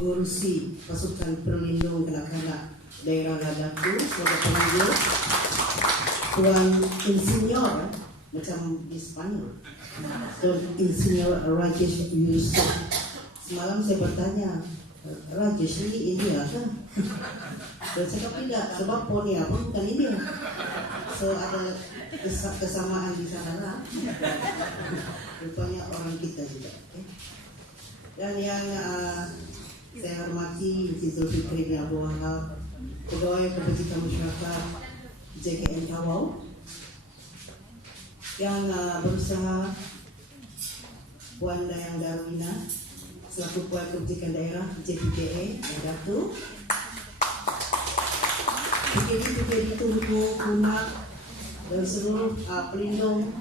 mengurusi pasukan perlindung kanak-kanak daerah Ladakku sebagai penunjuk Tuan Insinyur macam di Spanyol, Tuan Insinyur Rajesh Yusuf. Semalam saya bertanya, Rajesh ini India kan? Dan saya cakap tidak, sebab Ponia pun bukan India. So ada kesamaan di sana lah. Rupanya orang kita juga. Okay? Dan yang saya hormati Encik Zulfikri bin Abdul Wahab, Pegawai Kebajikan Masyarakat JKN Tawau, yang berusaha, Puan Dayang Darwina selaku Pegawai Kebajikan Daerah JPDA dan Datuk PKD Tunku Kunak dan seluruh pelindung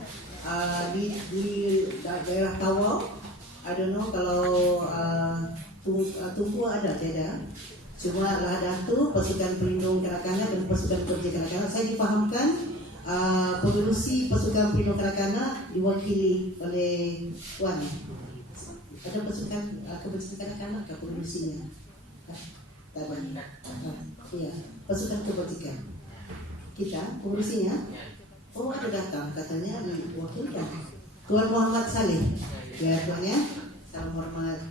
di daerah Tawau. I don't know kalau Tunku ada tidak? Cuma Ladakku, pasukan pelindung kanak-kanak dan pasukan kerja kanak-kanak. Saya difahamkan pengurusi pasukan pelindung kanak-kanak diwakili oleh Puan. Ada pasukan kebajikan kanak-kanak ke pengurusinya? Tak banyak. Iya, pasukan kebajikan. Kita pengurusinya. Oh, ada datang katanya diwakilkan. Tuan Muhammad Saleh. Ya, Tuan ya. Salam hormat.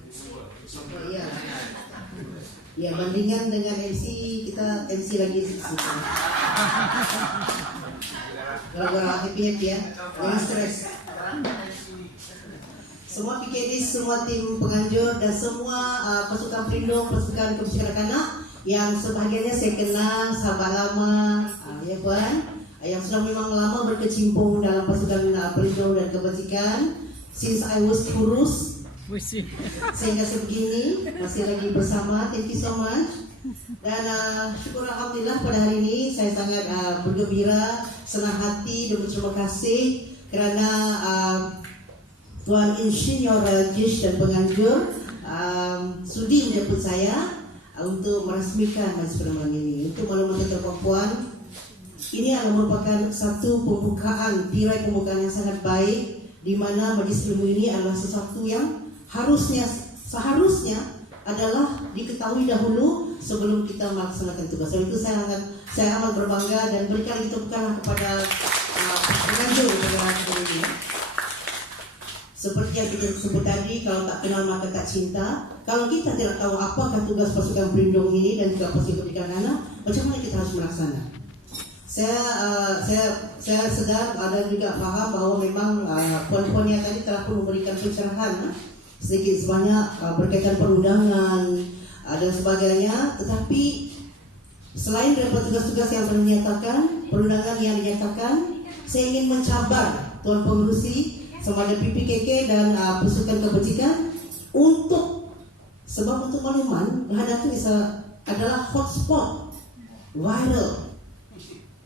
Oh iya. Ya, bandingan dengan MC, kita MC lagi sedikit. Gara-gara happy ya, jangan stres. Semua PKD, semua tim penganjur dan semua pasukan pelindung, pasukan kebajikan kanak yang sebahagiannya saya kenal sahabat lama, ya Puan, yang sudah memang lama berkecimpung dalam pasukan pelindung dan kebajikan. Since I was kurus, sehingga sebegini masih lagi bersama. Thank you so much. Dan syukur alhamdulillah pada hari ini saya sangat bergembira, senang hati dan berterima kasih kerana Tuan Insinyur Rajesh dan penganjur sudi menjemput saya untuk merasmikan majlis pada malam ini. Untuk maklumat tuan-puan, ini adalah merupakan satu pembukaan, tirai pembukaan yang sangat baik, di mana majlis ilmu ini adalah sesuatu yang seharusnya adalah diketahui dahulu sebelum kita melaksanakan tugas. Sebab itu saya amat berbangga dan berikan tepukan kepada penganjur negara ini. Seperti yang kita sebut tadi, kalau tak kenal maka tak cinta. Kalau kita tidak tahu apakah tugas pasukan pelindung ini dan juga pasukan pendidikan anak, macam mana kita harus melaksanakan? Saya sedar ada juga faham bahawa memang puan-puan yang tadi telah pun memberikan pencerahan sedikit sebanyak berkaitan perundangan dan sebagainya. Tetapi selain daripada tugas-tugas yang dinyatakan, perundangan yang dinyatakan, saya ingin mencabar tuan pengurusi sama ada PPKK dan pasukan kebajikan untuk makluman, Ladakku adalah hotspot viral,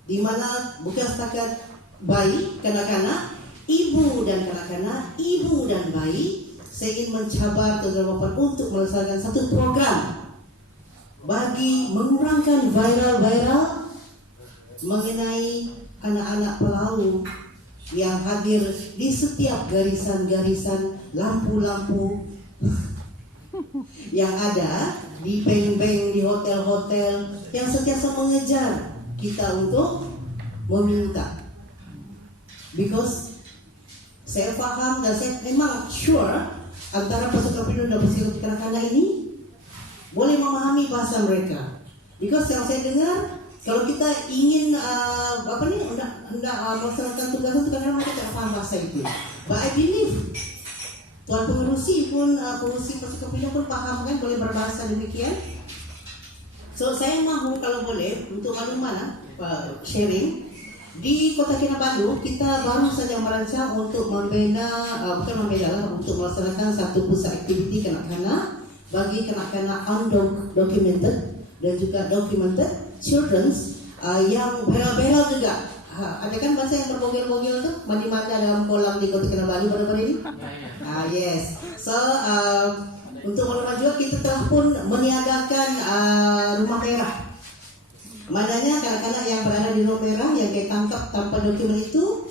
di mana bukan setakat bayi, kanak-kanak, ibu dan kanak-kanak, ibu dan bayi. Saya ingin mencabar tuan-tuan untuk melaksanakan satu program bagi mengurangkan viral mengenai anak-anak pelaut yang hadir di setiap garisan-garisan lampu-lampu yang ada di bank-bank, di hotel-hotel yang sentiasa mengejar kita untuk meminta. Because saya faham dan saya memang sure antara pasukan pelindung dan pasukan kanak-kanak ini boleh memahami bahasa mereka. Because yang saya dengar, kalau kita ingin hendak melaksanakan tugas itu kadang-kadang mereka tidak faham bahasa itu. But I believe tuan pengurusi pun, pengurusi pasukan pelindung pun faham kan, boleh berbahasa demikian. So saya mahu kalau boleh untuk makluman sharing. Di Kota Kinabalu kita baru saja merancang untuk untuk melaksanakan satu pusat aktiviti kanak-kanak bagi kanak-kanak undocumented dan juga documented childrens yang viral juga. Ada kan bahasa yang berbogel-bogel tuh, mandi-mandi dalam kolam di Kota Kinabalu baru-baru ini? Yes. So untuk maklumat juga kita telah pun meniadakan rumah merah. Mananya kanak-kanak yang berada di rumah merah yang ditangkap tanpa dokumen itu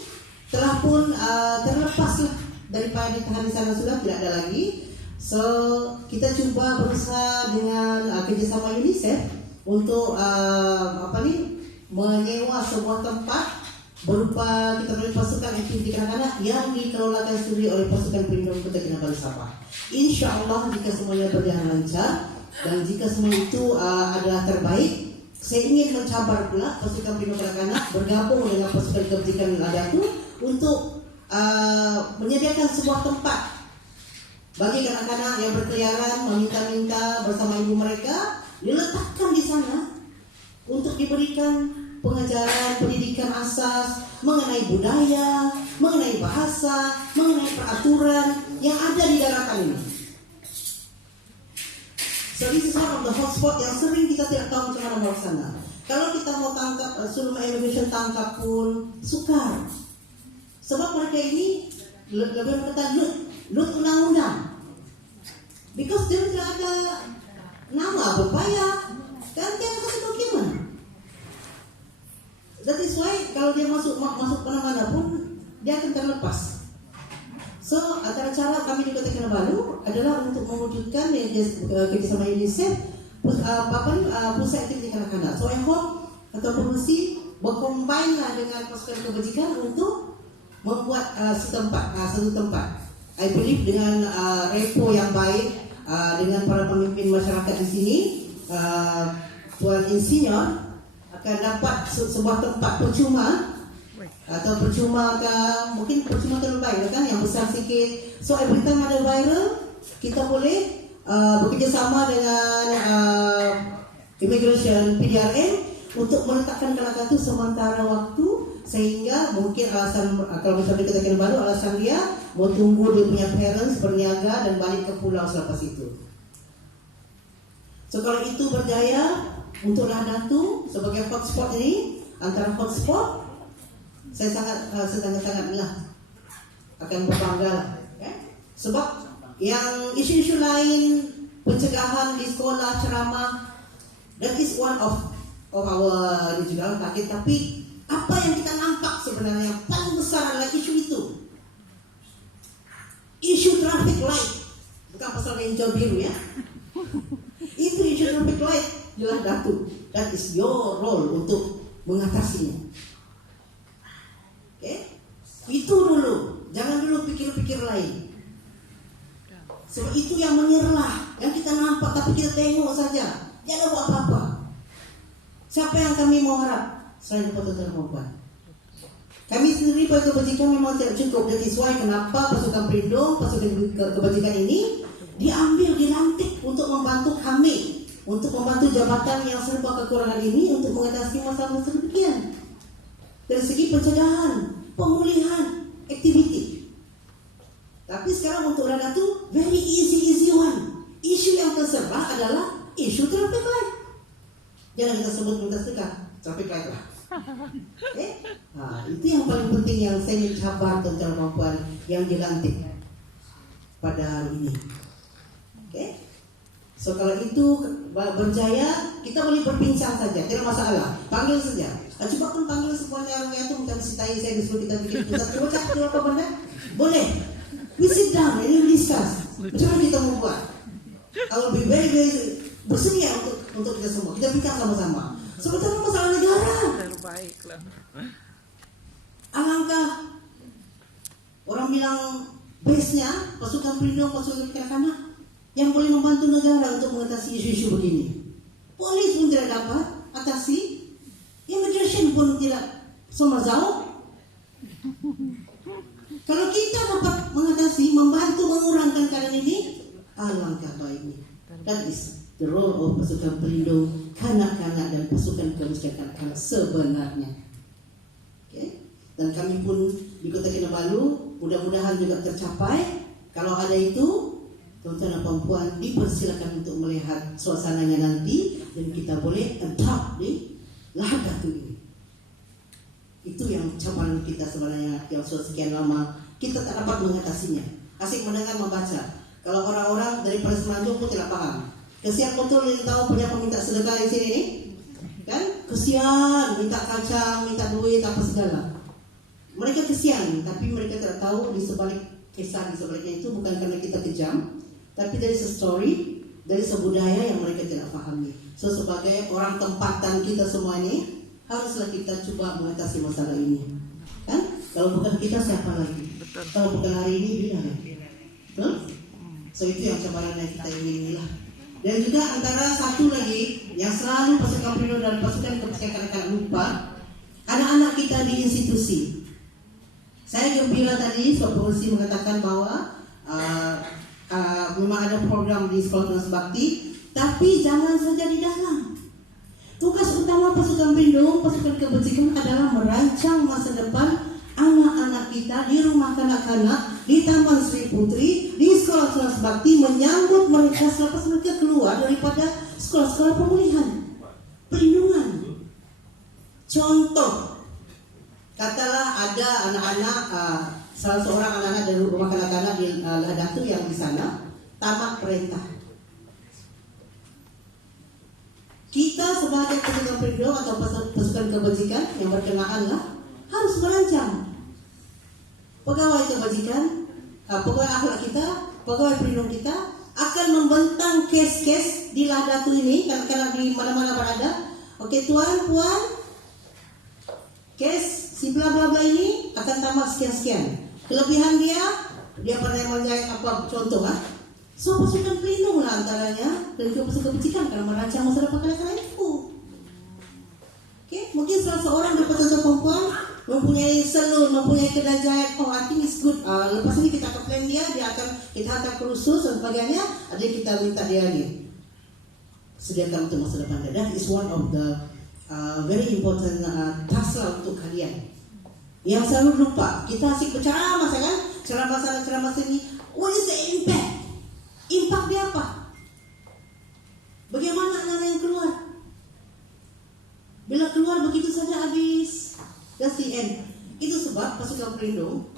telah pun terlepas daripada ditahan di sana, sudah tidak ada lagi. So kita cuba berusaha dengan kerjasama UNICEF untuk menyewa sebuah tempat berupa kita boleh pasukan aktiviti kanak-kanak yang dikelolakan sendiri oleh pasukan pelindung Kota Kinabalu Sabah. Insya Allah jika semuanya berjalan lancar dan jika semua itu adalah terbaik, saya ingin mencabar pula pasukan pelindung kanak-kanak bergabung dengan pasukan kebajikan Ladatu untuk menyediakan sebuah tempat bagi kanak-kanak yang berkeliaran meminta-minta bersama ibu mereka, diletakkan di sana untuk diberikan pengajaran pendidikan asas mengenai budaya, mengenai bahasa, mengenai peraturan yang ada di daratan ini. So this is one of the hotspot yang sering kita tidak tahu macam mana melaksana. Kalau kita mau tangkap, suruh immigration tangkap pun sukar. Sebab mereka ini lebih berkata lut undang-undang. Because dia tidak ada nama berbayar, kan dia ada dokumen. That is why kalau dia masuk mana-mana pun dia akan terlepas. So antara cara kami di Kota Kinabalu adalah untuk mewujudkan kerjasama UNICEF pusat aktiviti kanak-kanak. So I hope atau provinsi bercombine dengan pasukan kebajikan untuk membuat satu tempat. I believe dengan repo yang baik dengan para pemimpin masyarakat di sini, Tuan Insinyur akan dapat sebuah tempat percuma atau percuma ke, mungkin percuma terlalu baik kan, yang besar sikit. So every time ada viral, kita boleh bekerjasama dengan immigration PDRN untuk meletakkan kanak-kanak itu sementara waktu, sehingga mungkin alasan kalau misalnya kita Kinabalu, alasan dia mau tunggu dia punya parents berniaga dan balik ke pulau selepas itu. So kalau itu berjaya untuk Ladatu sebagai hotspot ini, antara hotspot, saya sangat akan berbangga, sebab yang isu-isu lain, pencegahan di sekolah, ceramah, that is one of our juga target. Tapi apa yang kita nampak sebenarnya yang paling besar adalah isu itu, isu traffic light, bukan pasal hijau biru ya. Itu isu traffic light jelas Datu. That is your role untuk mengatasinya. Itu dulu, jangan dulu pikir-pikir lain. Sebab itu yang menyerlah, yang kita nampak tapi kita tengok saja, jangan buat apa-apa. Siapa yang kami mau harap selain Ketua Membuat? Kami sendiri pada kebajikan memang tidak cukup. That is why kenapa pasukan pelindung, pasukan kebajikan ini dilantik untuk membantu kami, untuk membantu jabatan yang serba kekurangan ini untuk mengatasi masalah sedemikian. Dari segi pencegahan, pemulihan, aktiviti. Tapi sekarang untuk Ladatu, very easy one. Isu yang terserah adalah isu traffic light. Jangan kita sebut lintas dekat, traffic light lah. Itu yang paling penting yang saya ingin cabar tentang kemampuan yang dilantik pada hari ini. So kalau itu berjaya, kita boleh berbincang saja, tidak masalah. Panggil saja. Coba pun panggil semuanya orang itu minta disitai saya disuruh kita bikin pusat apa benda? Boleh. We sit down and we discuss. Macam mana kita membuat? I will be very bersedia untuk kita semua. Kita bincang sama-sama. Sebetulnya masalah negara. Terbaiklah. Alangkah orang bilang base-nya pasukan pelindung, pasukan kanak-kanak yang boleh membantu negara untuk mengatasi isu-isu begini. Polis pun tidak dapat atasi, immigration pun tidak semazau. Kalau kita dapat mengatasi, membantu mengurangkan keadaan ini, alangkah baiknya. That is the role of pasukan pelindung kanak-kanak dan pasukan kebajikan kanak-kanak sebenarnya. Dan kami pun di Kota Kinabalu mudah-mudahan juga tercapai. Kalau ada itu, tuan-tuan dan puan-puan dipersilakan untuk melihat suasananya nanti dan kita boleh adopt di Ladatu ini. Itu yang cabaran kita sebenarnya yang sudah sekian lama kita tak dapat mengatasinya. Asik mendengar membaca. Kalau orang-orang dari Semenanjung pun tidak paham. Kesian betul yang tahu punya peminta sedekah di sini nih, kan? Kesian minta kacang, minta duit apa segala. Mereka kesian, tapi mereka tidak tahu di sebalik kisah di sebaliknya itu bukan karena kita kejam, Tapi dari story, dari budaya yang mereka tidak pahami. So sebagai orang tempatan kita semua ini, haruslah kita coba mengatasi masalah ini. Kan? Kalau bukan kita siapa lagi? Betul. Kalau bukan hari ini bila lagi? Betul? So itu yang cabaran yang kita ingin lah. Dan juga antara satu lagi yang selalu pasukan Pelindung dan pasukan kebajikan kadang-kadang lupa, anak-anak kita di institusi. Saya gembira tadi Sob Polisi mengatakan bahwa memang ada program di sekolah tunas bakti, tapi jangan saja di dalam. Tugas utama pasukan Pelindung, pasukan kebajikan adalah merancang masa depan anak-anak kita di rumah kanak-kanak, di Taman Sri Putri, di sekolah tunas bakti, menyambut mereka selepas mereka keluar daripada sekolah-sekolah pemulihan, pelindungan. Contoh, katalah ada anak-anak, salah seorang anak-anak dari rumah kanak-kanak di Ladatu yang di sana tamat perintah. Kita sebagai pasukan pelindung atau pasukan kebajikan yang berkenaan lah harus merancang pegawai kebajikan, pegawai akhlak kita, pegawai pelindung kita akan membentang kes-kes di Ladatu ini karena di mana-mana berada. Oke tuan, puan, kes si bla bla bla ini akan tamat sekian-sekian. Kelebihan dia pernah menjahit apa contoh lah. So pasukan pelindung lah antaranya dan pasukan kebajikan karena merancang masa depan kanak-kanak itu. Oke, mungkin salah seorang dapat contoh perempuan mempunyai salon, mempunyai kedai jahit. Oh, I think it's good. Lepas ini kita akan plan dia akan kita hantar kursus dan sebagainya. Ada kita minta dia ni sediakan untuk masa depan dia. That is one of the very important task lah untuk kalian. Yang selalu lupa, kita asyik berceramah kan? Ceramah sini. What is the impact? Impact dia apa? Bagaimana anak-anak yang keluar? Bila keluar begitu saja habis. That's the end. Itu sebab pasukan pelindung,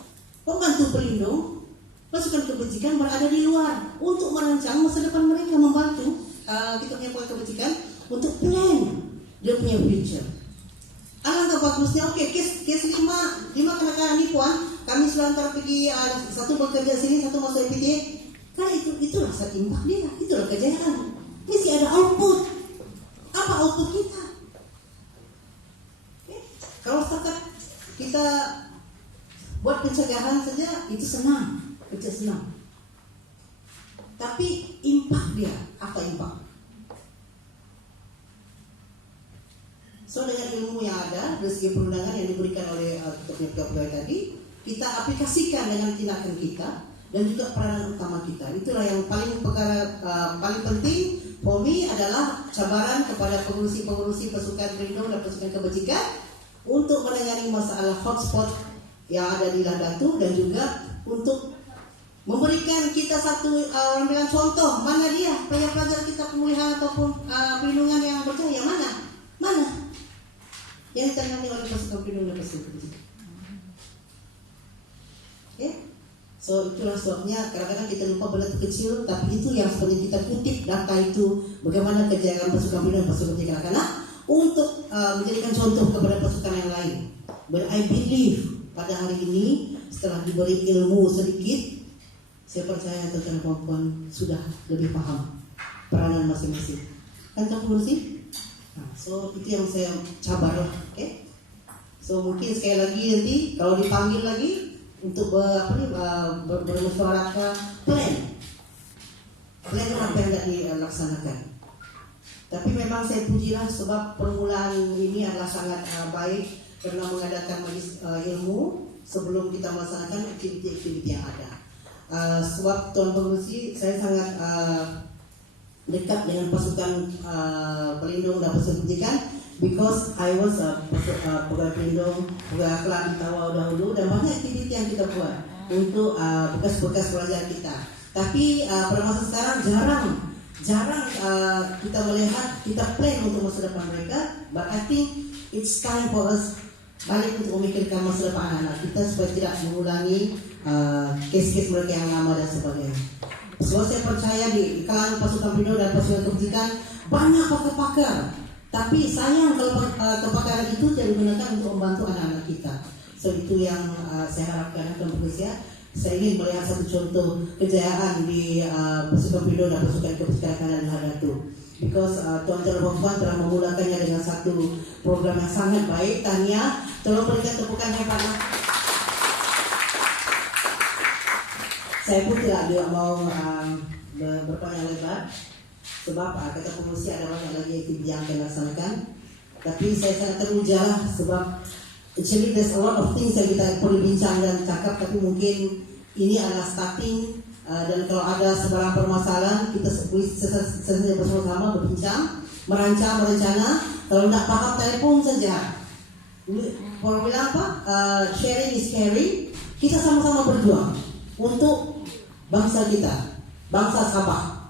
pembantu pelindung, pasukan kebajikan berada di luar untuk merancang masa depan mereka, membantu kita punya pegawai kebajikan untuk plan dia punya future. Alangkah bagusnya, oke, kes 5 kanak-kanak ni puan, kami sudah antar pergi satu bekerja sini, satu masuk EPT. Kan itulah impact dia, itulah kejayaan. Mesti ada output. Apa output kita? Kalau setakat kita buat pencegahan saja itu senang, kerja senang. Tapi impact dia, apa impact? So dengan ilmu yang ada, dari segi perundangan yang diberikan oleh pegawai tadi, kita aplikasikan dengan tindakan kita dan juga peranan utama kita. Itulah yang paling penting for me adalah cabaran kepada pengurusi pasukan pelindung dan pasukan kebajikan untuk menangani masalah hotspot yang ada di Ladatu dan juga untuk memberikan kita satu orang bilang contoh mana dia pelajar kita pemulihan ataupun perlindungan yang berjaya mana yang ditangani oleh pasukan pelindung dan pasukan kebajikan. Okay? So itulah sebabnya kadang-kadang kita lupa benda kecil, tapi itu yang sebenarnya kita kutip data itu bagaimana kejayaan pasukan pelindung dan pasukan kebajikan anak-anak untuk menjadikan contoh kepada pasukan yang lain. But I believe pada hari ini setelah diberi ilmu sedikit, saya percaya tuan-tuan dan puan sudah lebih paham peranan masing-masing. Kan tak perlu sih? So itu yang saya cabar lah, okay? So mungkin sekali lagi nanti kalau dipanggil lagi untuk bermusyawarah plan apa yang tidak dilaksanakan. Tapi memang saya pujilah sebab permulaan ini adalah sangat baik karena mengadakan majlis ilmu sebelum kita melaksanakan aktiviti-aktiviti yang ada. Sebab Tuan Pengurusi, saya sangat dekat dengan pasukan pelindung dan pasukan kebajikan because I was pegawai pelindung, pegawai akhlak di Tawau dahulu dan banyak aktiviti yang kita buat untuk bekas-bekas pelajar kita. Tapi pada masa sekarang jarang kita melihat, kita plan untuk masa depan mereka. But I think it's time for us balik untuk memikirkan masa depan anak-anak kita supaya tidak mengulangi kes-kes mereka yang lama dan sebagainya. Sebab saya percaya di kalangan pasukan pelindung dan pasukan kebajikan banyak pakar-pakar. Tapi sayang kalau kepakaran itu tidak digunakan untuk membantu anak-anak kita. So itu yang saya harapkan akan berusia. Saya ingin melihat satu contoh kejayaan di pasukan Perindo dan pasukan kebijakan Hadatu. Because Tuan Tera Puan telah memulakannya dengan satu program yang sangat baik. Tania, tolong berikan tepukan hebatlah. Saya pun tidak mau berpanjang lebar sebab kata pengurusi ada banyak lagi aktiviti yang akan dilaksanakan. Tapi saya sangat teruja lah sebab actually there's a lot of things yang kita perlu bincang dan cakap, tapi mungkin ini adalah starting. Dan kalau ada sebarang permasalahan kita selesai bersama-sama berbincang, merancang, merencana. Kalau tidak paham telepon saja. Kalau bilang apa? Sharing is caring. Kita sama-sama berjuang untuk bangsa kita, bangsa Sabah.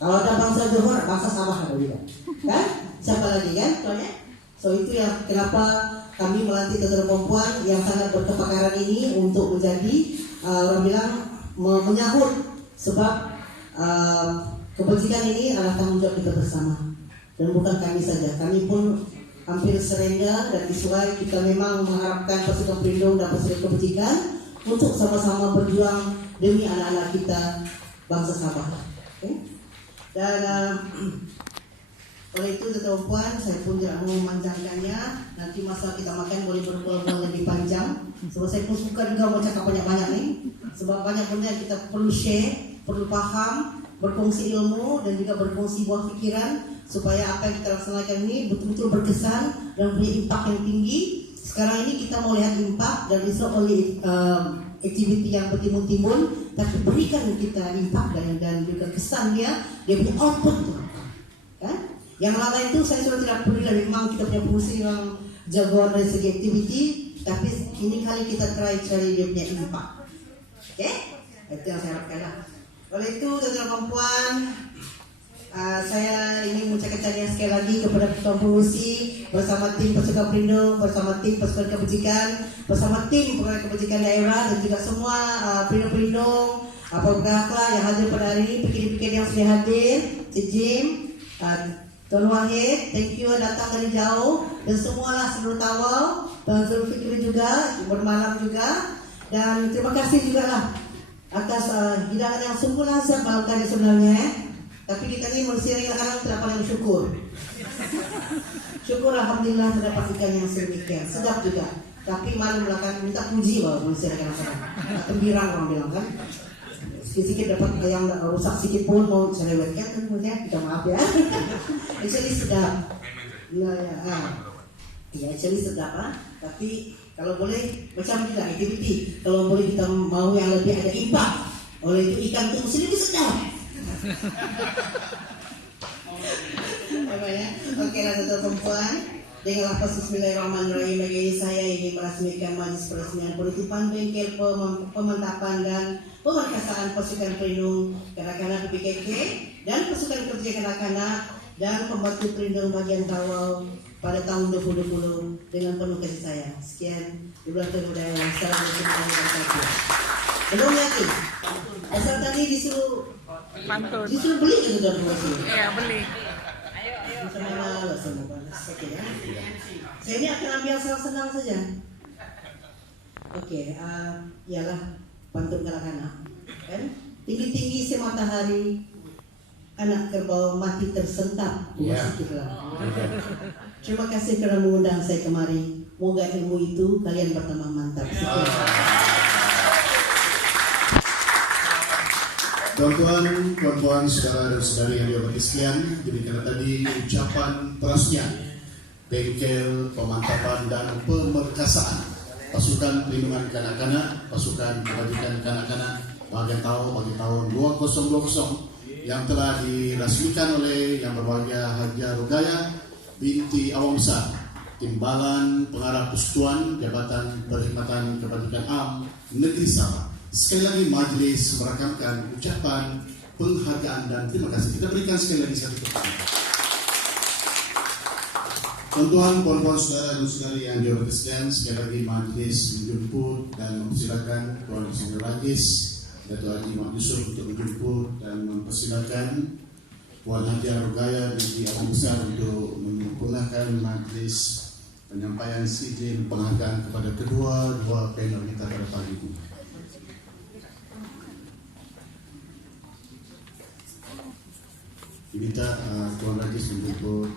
Kalau ada bangsa Johor, bangsa Sabah ada juga, kan? Siapa lagi kan? Soalnya, so itu ya kenapa kami melantik Tentera Perempuan yang sangat berkepakaran ini untuk menjadi orang bilang menyahut sebab kebajikan ini adalah tanggung jawab kita bersama dan bukan kami saja. Kami pun hampir surrender dan isuai kita memang mengharapkan pasukan Perindo dan pasukan kebajikan untuk sama-sama berjuang demi anak-anak kita bangsa Sabah. Okay? Dan oleh itu Tentera Perempuan, saya pun tidak mau memanjangkannya. Nanti masa kita makan boleh berbual-bual lebih panjang. Sebab saya pun suka juga mau cakap banyak-banyak nih. Sebab banyak benda yang kita perlu share, perlu paham, berkongsi ilmu dan juga berkongsi buah pikiran supaya apa yang kita laksanakan ini betul-betul berkesan dan punya impak yang tinggi. Sekarang ini kita mau lihat impak dan it's not only aktiviti yang bertimbun-timbun, tapi berikan kita impak dan juga kesan dia punya output tuh, kan? Yang lain itu saya sudah tidak peduli dan memang kita punya fungsi yang jagoan dari segi aktiviti, tapi ini kali kita cari dia punya impak. Oke? Itu yang saya harapkan lah. Oleh itu Tentera Perempuan, saya ingin mengucapkan tahniah sekali lagi kepada Tuan Pengurusi bersama tim pasukan Perindo, bersama tim pasukan kebajikan, bersama tim pegawai kebajikan daerah dan juga semua Perindo-Perindo, pegawai yang hadir pada hari ini, pikir-pikir yang sudah hadir, Cik Jim, Tuan Wahid, thank you datang dari jauh, dan semualah seluruh tawau, Tuan Zulfikri juga, bermalam juga, dan terima kasih juga lah atas hidangan yang sungguh lazat malam tadi sebenarnya. Tapi kita ini manusia yang kadang tidak paling bersyukur. Syukur alhamdulillah terdapat ikan yang sedemikian, sedap juga. Tapi malu belakang minta puji bahwa manusia kadang-kadang gembirang orang bilang kan. Sedikit dapat yang rusak sedikit pun mau cerewetkan kan, maksudnya kita maaf ya. Actually sedap. Ya actually sedap tapi kalau boleh macam juga aktiviti. Kalau boleh kita mau yang lebih ada impak. Oleh itu ikan tunggu sendiri sedap. Oke lah Tentera Perempuan, dengan lafaz Bismillahirrahmanirrahim bagi saya ingin meresmikan majlis peresmian penutupan bengkel pemantapan dan pemerkasaan pasukan pelindung kanak-kanak PKK dan pasukan kerja kanak-kanak dan pembantu pelindung bagian Tawau pada tahun 2020 dengan penuh kasih sayang. Sekian di bulan kebudayaan. Assalamualaikum warahmatullahi wabarakatuh. Belum yakin? Asal tadi disuruh pantun. Disuruh beli kan sudah promosi. Iya beli. Oke ya. Saya ini akan ambil senang saja. Oke, ialah pantun kanak-kanak. Kan? Tinggi-tinggi si matahari, anak kerbau mati tersentak. Terima kasih kerana mengundang saya kemari. Moga ilmu itu kalian bertambah mantap. Tuan-tuan, puan-puan, saudara dan saudari yang dihormati sekalian, demikian tadi ucapan peresmian bengkel pemantapan dan pemerkasaan pasukan pelindungan kanak-kanak, pasukan kebajikan kanak-kanak bagian tahun 2020 yang telah diresmikan oleh Yang Berbahagia Haja Rugaya binti Awang Besar, Timbalan Pengarah Persekutuan Jabatan Perkhidmatan Kebajikan Am Negeri Sabah. Sekali lagi majlis merakamkan ucapan penghargaan dan terima kasih. Kita berikan sekali lagi satu tepuk tangan. Tuan-tuan, puan-puan, saudara dan saudari yang dihormati sekalian, sekali lagi majlis menjemput dan mempersilakan Tuan Senior Rajis Dato' Haji Mak Yusuf untuk menjemput dan mempersilakan Puan Haja Rugaya binti Awang Besar untuk menyempurnakan majlis penyampaian sijil penghargaan kepada kedua panel kita pada pagi ini. diminta Tuan Rajis untuk